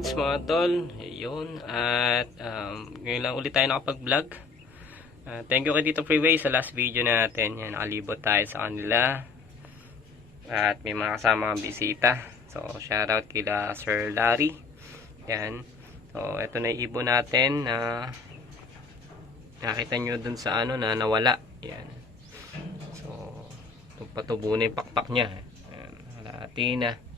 kalapatids mga tol. Ayun. At um, ngayon lang ulit tayo nakapag-vlog. Ah, thank you kay Tito Freeway sa last video natin. Yan, nakalibot tayo sa kanila. At may mga kasama mga bisita. So, shoutout kila Sir Larry. Yan. So, ito na ibon natin na nakita nyo dun sa ano na nawala. Yan. So, patubo pakpak niya. Ayan, halati na.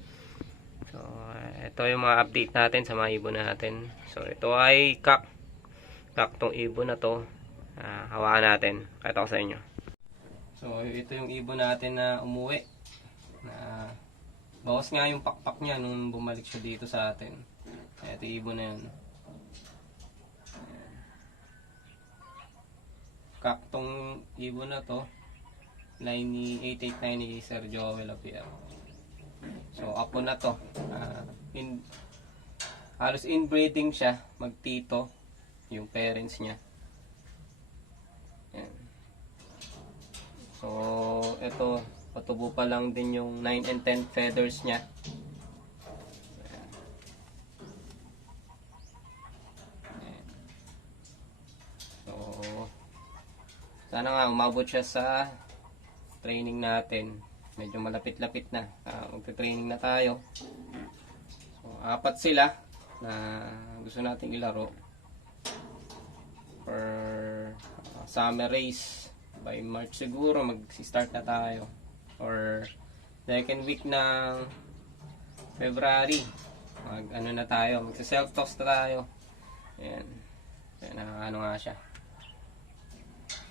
Ito yung mga update natin sa mga ibon natin. So, ito ay kak. Kak tong ibon na to. Ah, hawakan natin. Kahit ako sa inyo. So, ito yung ibon natin na umuwi. Na bawas nga yung pakpak niya nung bumalik siya dito sa atin. Ito yung ibon na yun. Kak tong ibon na to. Line ni 889 ni Sir Joel Apier. So, apo na to. Ah, in, halos inbreeding siya. Magtito. Yung parents niya. So, ito. Patubo pa lang din yung 9 and 10 feathers niya. So, sana nga umabot siya sa training natin. Medyo malapit-lapit na. Uh, Magte-training na tayo. Apat sila na gusto nating ilaro. For uh, summer race. By March siguro mag-start na tayo. Or second week ng February mag ano na tayo magsa self toss na tayo. Ayan. Ayan ano nga siya.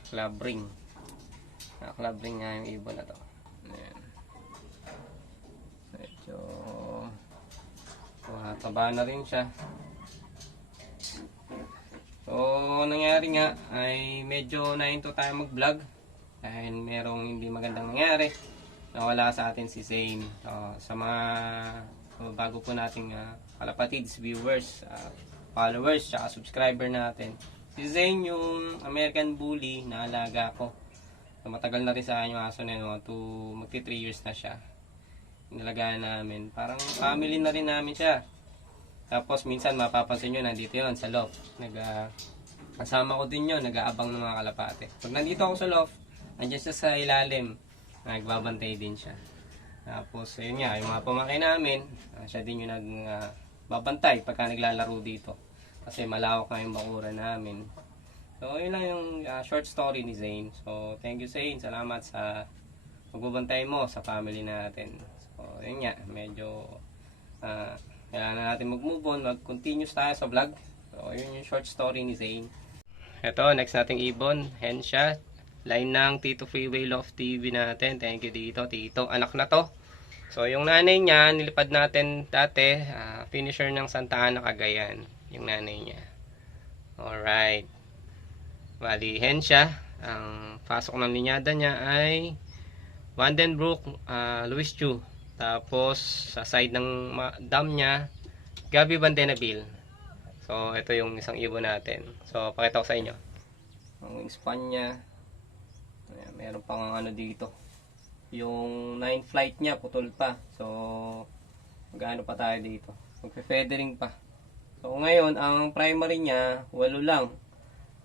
Club ring. Na club ring nga yung ibon na to. Ayan. Medyo mataba na rin siya So, nangyari nga ay medyo nahinto tayo mag-vlog dahil merong hindi magandang nangyari. Nawala sa atin si Zane. So, sa mga so, bago po nating uh, kalapatids, viewers, ah, followers, tsaka subscriber natin. Si Zane yung American Bully na alaga ko. So, matagal na rin sa akin yung aso na yun. To, magti 3 years na siya. Inalagaan namin. Parang family na rin namin siya. Tapos minsan mapapansin nyo, nandito yon sa loft. Nag, ah, kasama ko din yun, nag-aabang ng mga kalapate. Pag nandito ako sa loft, nandiyan siya sa ilalim. Nagbabantay din siya. Tapos, yun nga, yung mga pamangkin namin, ah, siya din yung nagbabantay pagka naglalaro dito. Kasi malawak nga yung bakuran namin. So, yun lang yung ah, short story ni Zane. So, thank you Zane. Salamat sa pagbabantay mo sa family natin. So, yun nga, medyo ah, kailangan na natin mag-move on, mag-continuous tayo sa vlog. So, yun yung short story ni Zane. Ito, next nating ibon, hen siya. Line ng Tito Freeway Love TV natin. Thank you dito, Tito. Anak na to. So, yung nanay niya, nilipad natin dati, ah, finisher ng Santa Ana, Cagayan. Yung nanay niya. Alright. Bali, hen siya. Ang pasok ng linyada niya ay Vandenbroek, uh, Louis Chu. Tapos, sa side ng dam niya, Gabi Bandenabil. So, ito yung isang ibon natin. So, pakita ko sa inyo. Ang span niya, ayan, meron pang ano dito. Yung 9 flight niya, putol pa. So, magano pa tayo dito. Magpe-feathering pa. So, ngayon, ang primary niya, walo lang.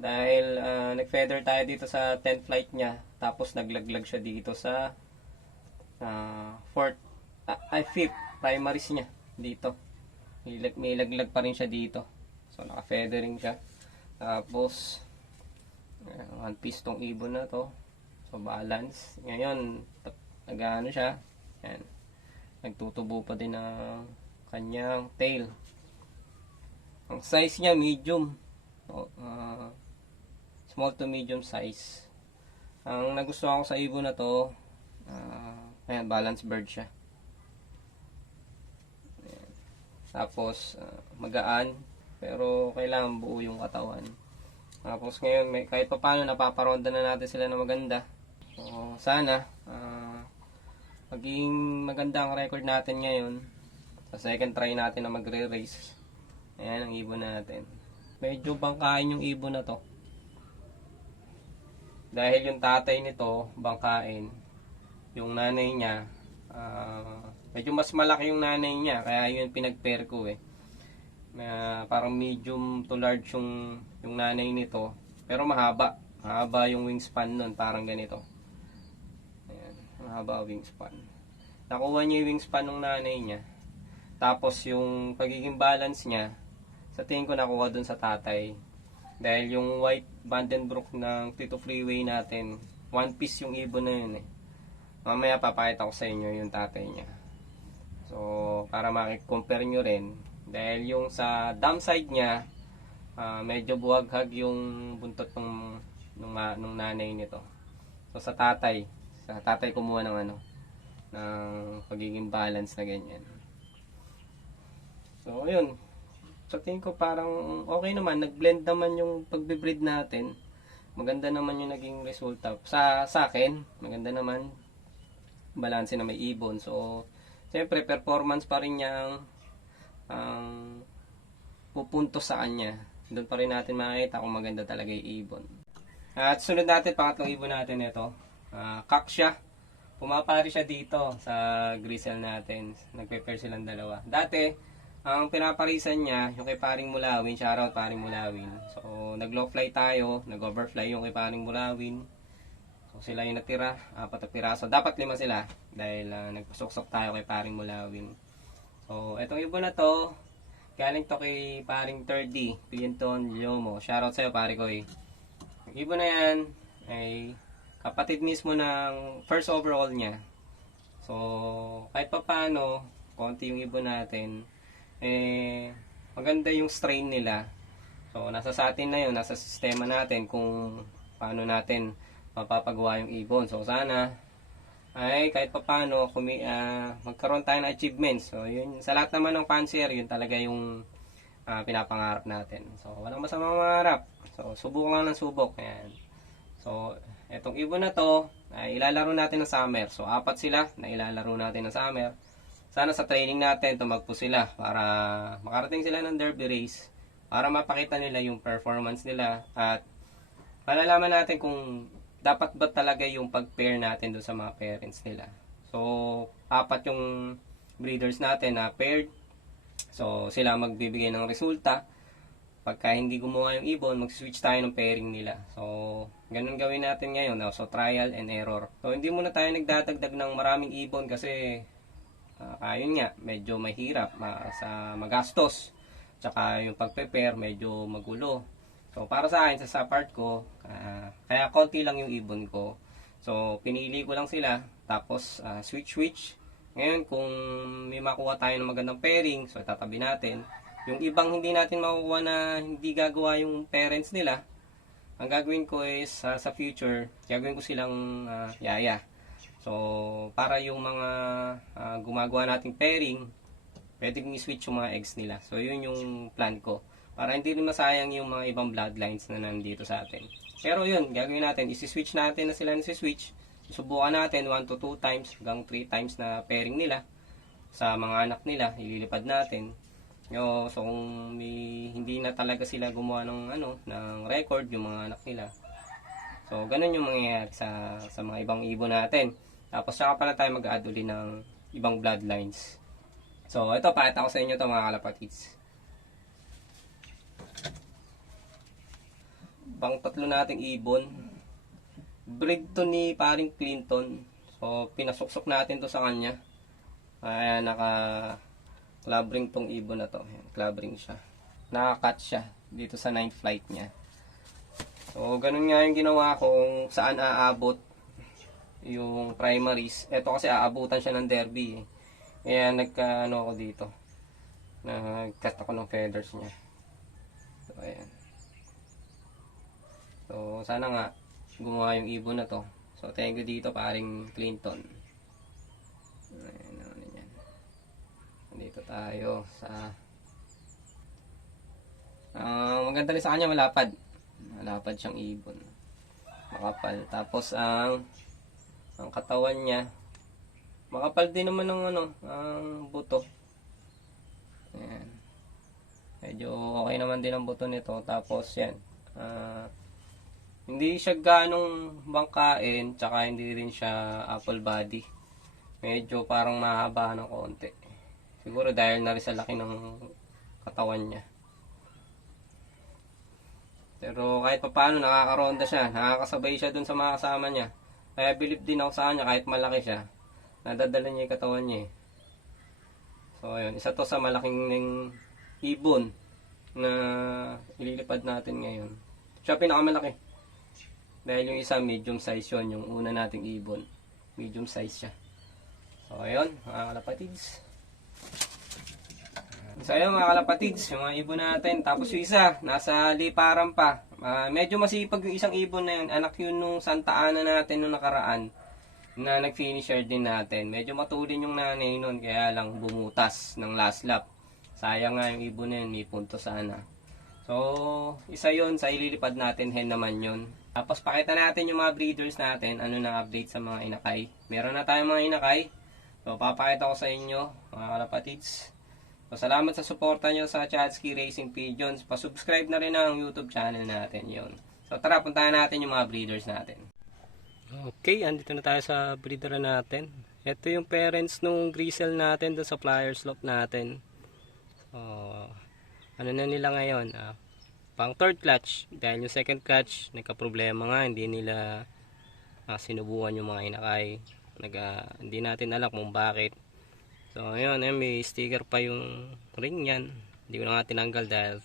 Dahil ah, nag-feather tayo dito sa 10 flight niya. Tapos, naglaglag siya dito sa ah, fourth ay fifth primaries niya dito. May, lag- may laglag pa rin siya dito. So naka-feathering siya. Tapos ayan, one piece tong ibon na to. So balance. Ngayon nag-ano siya. Ayan. Nagtutubo pa din ng kanyang tail. Ang size niya medium. So, ah, small to medium size. Ang nagustuhan ko sa ibon na to, ah, ayan, balance bird siya. Ayan. Tapos, ah, magaan, pero kailangan buo yung katawan. Tapos ngayon, may, kahit pa paano, napaparonda na natin sila na maganda. So, sana, ah, maging maganda ang record natin ngayon. Sa second try natin na magre-race. Ayan ang ibon natin. Medyo bangkain yung ibon na to. Dahil yung tatay nito, bangkain. Yung nanay niya, ah, medyo mas malaki yung nanay niya. Kaya yun pinag-pair ko eh. na parang medium to large yung, yung nanay nito. Pero mahaba. Mahaba yung wingspan nun, parang ganito. Ayan, mahaba wingspan. Nakuha niya yung wingspan ng nanay niya. Tapos yung pagiging balance niya, sa tingin ko nakuha dun sa tatay. Dahil yung white Vandenbroek ng Tito Freeway natin, one piece yung ibon na yun eh. Mamaya papakita ko sa inyo yung tatay niya. So, para makikompare nyo rin. Dahil yung sa dam side niya, ah, medyo buwaghag yung buntot ng nung, nung nanay nito. So, sa tatay, sa tatay kumuha ng ano, ng pagiging balance na ganyan. So, yun. Sa tingin ko parang okay naman. Nag-blend naman yung pagbe-breed natin. Maganda naman yung naging resulta. Sa, sa akin, maganda naman. Balanse na may ibon. So, siyempre, performance pa rin niya ang ang pupunto sa kanya. Doon pa rin natin makikita kung maganda talaga yung ibon. At sunod natin, pangatlong ibon natin ito. Uh, Kaksya. Pumapari siya dito sa grisel natin. Nagpe-pair silang dalawa. Dati, ang pinaparisan niya, yung kay paring Mulawin, shoutout paring Mulawin. So, nag-low fly tayo, nag-overfly yung kay paring Mulawin. So, sila yung natira, apat na piraso. Dapat lima sila, dahil uh, nagpasuksok tayo kay paring Mulawin. So, etong ibon na to, galing to kay paring 3D, Pienton Lyomo. Shoutout sa'yo, pare ko eh. Ibon na yan, ay kapatid mismo ng first overall niya. So, kahit pa paano, konti yung ibon natin, eh, maganda yung strain nila. So, nasa sa atin na yun, nasa sistema natin kung paano natin mapapagawa yung ibon. So, sana ay kahit pa paano kumi, ah, magkaroon tayo ng achievements. So, yun, sa lahat naman ng fancier, yun talaga yung ah, pinapangarap natin. So, walang masamang mangarap. So, subok lang ng subok. Ayan. So, etong ibon na to, ay ilalaro natin ng summer. So, apat sila na ilalaro natin ng summer sana sa training natin tumagpo sila para makarating sila ng derby race para mapakita nila yung performance nila at malalaman natin kung dapat ba talaga yung pag-pair natin doon sa mga parents nila. So, apat yung breeders natin na paired. So, sila magbibigay ng resulta. Pagka hindi gumawa yung ibon, mag-switch tayo ng pairing nila. So, ganun gawin natin ngayon. So, trial and error. So, hindi muna tayo nagdadagdag ng maraming ibon kasi Ah, ayun nga, medyo mahirap ma- sa magastos. Tsaka yung pag-prepare, medyo magulo. So, para sa akin, sa, sa part ko, ah, kaya konti lang yung ibon ko. So, pinili ko lang sila. Tapos, ah, switch-switch. Ngayon, kung may makuha tayo ng magandang pairing, so tatabi natin. Yung ibang hindi natin makukuha na hindi gagawa yung parents nila, ang gagawin ko is ah, sa future, gagawin ko silang ah, yaya. So, para yung mga ah, gumagawa nating pairing, pwede kong i-switch yung mga eggs nila. So, yun yung plan ko. Para hindi rin masayang yung mga ibang bloodlines na nandito sa atin. Pero yun, gagawin natin, isi-switch natin na sila nisi-switch. Subukan natin 1 to 2 times hanggang 3 times na pairing nila sa mga anak nila, ililipad natin. Yo, so kung may, hindi na talaga sila gumawa ng ano, ng record yung mga anak nila. So, ganun yung mangyayari sa sa mga ibang ibon natin. Tapos saka pala tayo mag-add ng ibang bloodlines. So, ito, pakita ko sa inyo to mga kalapatids. Bang tatlo nating ibon. Breed to ni paring Clinton. So, pinasuksok natin to sa kanya. Kaya naka clubbering tong ibon na to. Ayan, clubbering siya. Naka-cut siya dito sa ninth flight niya. So, ganun nga yung ginawa kung saan aabot yung primaries. Ito kasi aabutan siya ng derby. Eh. Kaya nagka ako dito. Nag-cut ako ng feathers niya. So, ayan. So, sana nga gumawa yung ibon na to. So, thank you dito paring Clinton. Ayan, ano yan. Dito tayo sa Ah, maganda rin sa kanya malapad. Malapad siyang ibon. Makapal. Tapos ang ang katawan niya makapal din naman ng ano, ang buto. Ayan. Medyo okay naman din ang buto nito. Tapos yan. Ah, hindi siya ganong bangkain, tsaka hindi rin siya apple body. Medyo parang mahaba ng konti. Siguro dahil na rin sa laki ng katawan niya. Pero kahit pa paano nakakaronda siya, nakakasabay siya dun sa mga kasama niya. Kaya believe din ako sa kanya kahit malaki siya. Nadadala niya yung katawan niya eh. So ayun, isa to sa malaking ibon na ililipad natin ngayon. Siya pinakamalaki. Dahil yung isa medium size yon yung una nating ibon. Medium size siya. So ayun, mga kalapatids. So ayun mga kalapatids, yung mga ibon natin. Tapos yung isa, nasa liparan pa. Ah, medyo masipag yung isang ibon na yun. Anak yun nung Santa Ana natin nung nakaraan na nag-finisher din natin. Medyo matulin yung nanay nun, kaya lang bumutas ng last lap. Sayang nga yung ibon na yun, may punto sana. So, isa yon sa ililipad natin, hen naman yun. Tapos pakita natin yung mga breeders natin, ano na update sa mga inakay. Meron na tayong mga inakay. So, papakita ko sa inyo, mga kalapatids. So, salamat sa suporta nyo sa Chatsky Racing Pigeons. Pa-subscribe na rin ang YouTube channel natin yon. So, tara, puntahan natin yung mga breeders natin. Okay, andito na tayo sa breeder natin. Ito yung parents nung grisel natin doon sa flyers loft natin. So, ano na nila ngayon? ah, pang third clutch. Dahil yung second clutch, nagka-problema nga. Hindi nila ah, sinubukan yung mga inakay. Nag, ah, hindi natin alam kung bakit. So, ayun, ayun, may sticker pa yung ring yan. Hindi ko na nga tinanggal dahil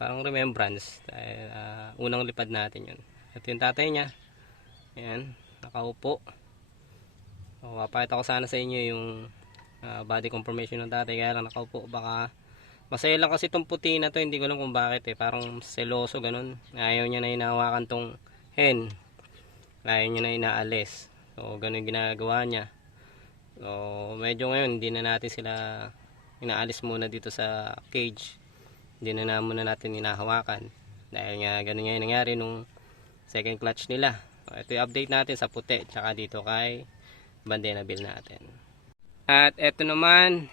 parang remembrance. Dahil ah, unang lipad natin yun. Ito yung tatay niya. Ayan, nakaupo. So, papakita ko sana sa inyo yung ah, body conformation ng tatay. Kaya lang nakaupo. Baka masaya lang kasi itong puti na to. Hindi ko alam kung bakit eh. Parang seloso ganun. Ayaw niya na inahawakan tong hen. Ayaw niya na inaalis. So, ganun ginagawa niya. So, medyo ngayon, hindi na natin sila inaalis muna dito sa cage. Hindi na na muna natin inahawakan. Dahil nga ganun nga yung nangyari nung second clutch nila. So, ito yung update natin sa puti. Tsaka dito kay Bandena Bill natin. At ito naman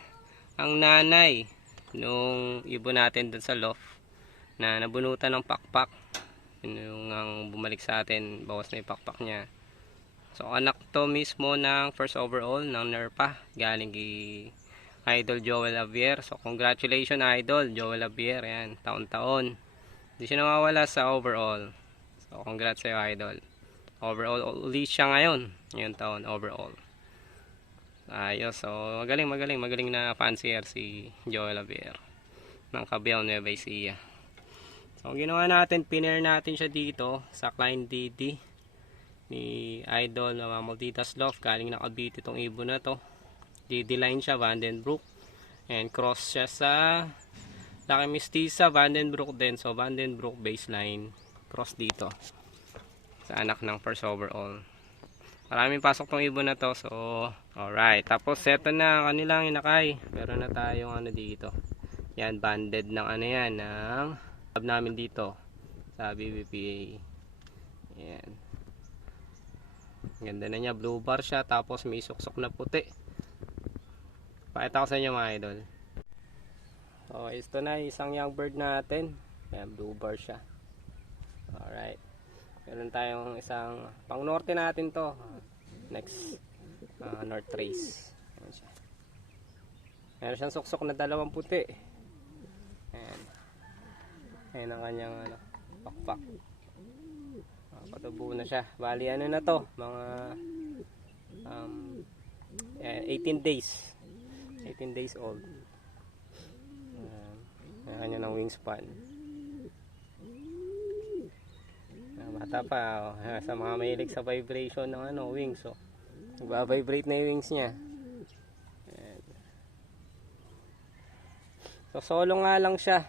ang nanay nung ibon natin dun sa loft na nabunutan ng pakpak. Yun yung ang bumalik sa atin, bawas na yung pakpak niya. So anak to mismo ng first overall ng Nerpa galing kay Idol Joel Avier. So congratulations Idol Joel Avier. Yan, taon-taon. Hindi siya nawawala sa overall. So congrats sa'yo Idol. Overall ulit siya ngayon. Ngayon taon overall. Ayos. So magaling magaling magaling na fancier si Joel Avier ng Cabiao Nueva Ecija. So ginawa natin, pinair natin siya dito sa Klein DD ni Idol na Malditas Love. Galing na Cavite itong ibon na to. DD line siya Vandenbroek. And cross siya sa Lucky Mestiza Vandenbroek din. So Vandenbroek baseline. Cross dito sa anak ng first overall maraming pasok tong ibon na to so alright tapos eto na ang kanilang inakay meron na tayong ano dito yan banded ng ano yan ng lab namin dito sa BBPA yan Ganda na niya, blue bar siya, tapos may suksok na puti. Pakita ko sa inyo mga idol. So, ito na isang young bird natin. Ayan, blue bar siya. Alright. Meron tayong isang, pang norte natin to. Next, uh, north trace. Ayan siya. Meron siyang suksok na dalawang puti. Ayan. Ayan ang kanyang ano, pakpak. Patubo na siya. Bali ano na to, mga um, eh, 18 days. 18 days old. Uh, kanya ng wingspan. Uh, bata pa, oh, sa mga mahilig sa vibration ng ano, wings. Oh. Nagba-vibrate na yung wings niya. So solo nga lang siya.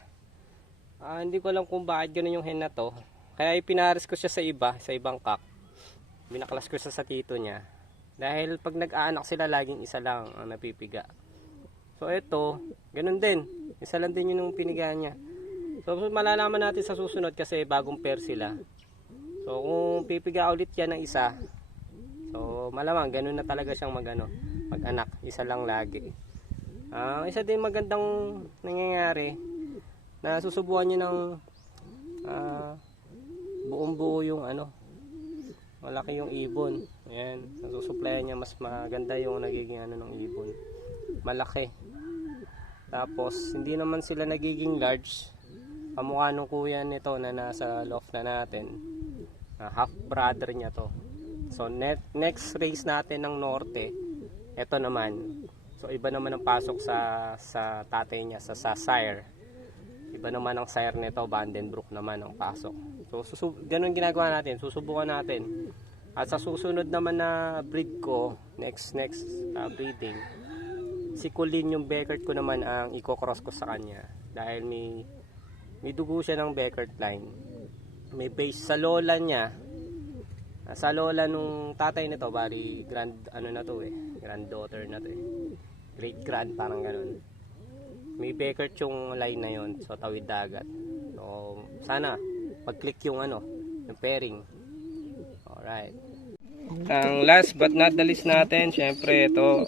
Ah, hindi ko alam kung bakit ganun yung hen na to. Kaya ipinaris ko siya sa iba, sa ibang kak. Binaklas ko siya sa tito niya. Dahil pag nag-aanak sila, laging isa lang ang napipiga. So ito, ganun din. Isa lang din yun yung piniga niya. So malalaman natin sa susunod kasi bagong pair sila. So kung pipiga ulit yan ng isa, so malamang ganun na talaga siyang magano, mag-anak. Isa lang lagi. Ah, isa din magandang nangyayari na susubukan niyo ng ah, buong buo yung ano malaki yung ibon ayan nasusuplayan niya mas maganda yung nagiging ano ng ibon malaki Tapos, hindi naman sila nagiging large. Kamukha nung kuya nito na nasa loft na natin. Ah, half brother niya to. So, net, next race natin ng norte, ito naman. So, iba naman ang pasok sa sa tatay niya, sa, sa sire. Iba naman ang sire nito, Vandenbroek naman ang pasok. So, susu- ganun ginagawa natin. Susubukan natin. At sa susunod naman na breed ko, next next uh, breeding, si Colleen yung Beckert ko naman ang i-cross ko sa kanya. Dahil may, may dugo siya ng Beckert line. May base sa lola niya. ah, Sa lola nung tatay nito, bari grand ano na to eh, granddaughter na to eh. Great grand parang ganun. May Beckert yung line na yon so tawid dagat. So sana pag-click yung ano, yung pairing. Alright. Ang last but not the least natin, syempre ito,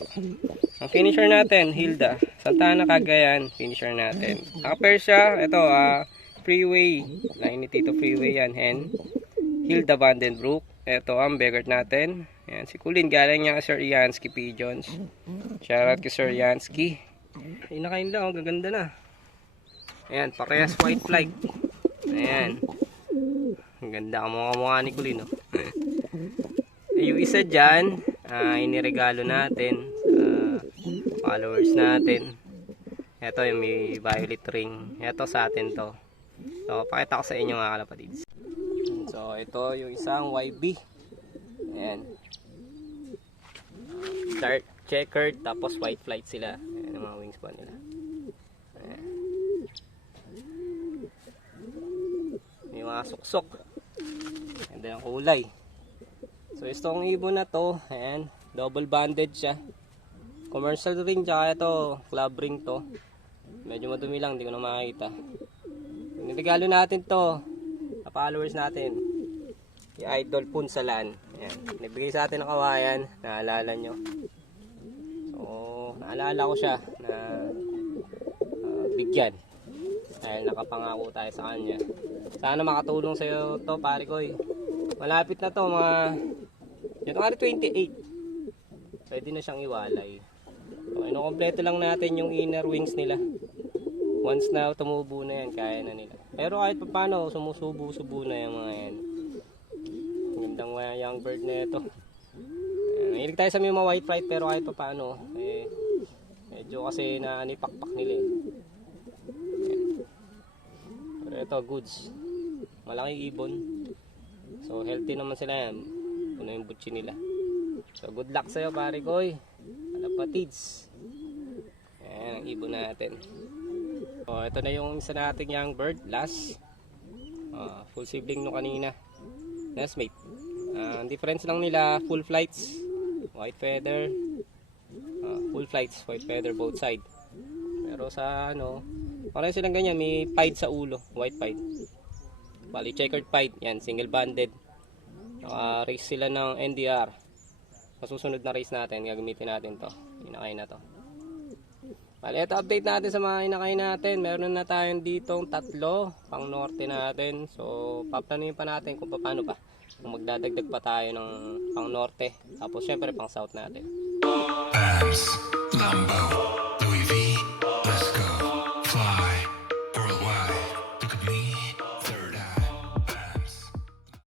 ang finisher natin, Hilda. Santana Cagayan, finisher natin. Naka-pair siya, ito, ah, freeway. Line ni Tito Freeway yan, hen. Hilda Vandenbroek. Ito ang beggar natin. Yan, si Kulin, galing niya Sir Yansky Pigeons. Shoutout kay Sir Yansky. Inakain lang, oh, gaganda na. Ayan, parehas white flag. Ayan. Ang ganda ka mga mukha ni Kulin, oh. Eh, yung isa dyan, ah, iniregalo natin sa followers natin. Ito yung may violet ring. Ito sa atin to. So, pakita ko sa inyo mga kalapatids. So, ito yung isang YB. Ayan. Dark checkered, tapos white flight sila. Ayan ang mga wingspan nila. Ayan. May mga suksok. Ganda ng kulay. So itong ibon na to, ayan, double banded siya. Commercial ring tsaka ito, club ring to. Medyo madumi lang, hindi ko na makita. Niregalo natin to sa followers natin. Yung Idol Punsalan. Ayan, nagbigay sa atin ng kawayan, naalala nyo. So, naalala ko siya na ah, bigyan. Dahil nakapangako tayo sa kanya. Sana makatulong sa'yo to, pare ko eh. Malapit na to, mga January 28. Pwede na siyang iwalay. So, inukompleto lang natin yung inner wings nila. Once na tumubo na yan, kaya na nila. Pero kahit pa paano, sumusubo-subo na yung mga yan. Ang Gandang young bird na ito. Mahilig tayo sa mga white flight pero kahit pa paano, eh, medyo kasi na nipakpak nila eh. Pero ito, goods. Malaking ibon. So, healthy naman sila yan. Puno yung butchi nila. So, good luck sa'yo, pare koy. Alapatids. Ayan, ang ibon natin. So, ito na yung isa nating young bird. Last. Ah, full sibling no kanina. Nestmate. Ah, ang difference lang nila, full flights. White feather. Ah, full flights, white feather both side. Pero sa ano, parang silang ganyan, may pied sa ulo, white pied. Bali checkered pied, yan, single banded. Naka-race sila ng NDR. Masusunod na race natin, gagamitin natin to. Inakay na to. Bali, ito update natin sa mga inakay natin. Meron na tayong ditong tatlo, pang norte natin. So, paplanuhin pa natin kung paano pa. Kung magdadagdag pa tayo ng pang norte. Tapos, syempre, pang south natin. Babs Lambo.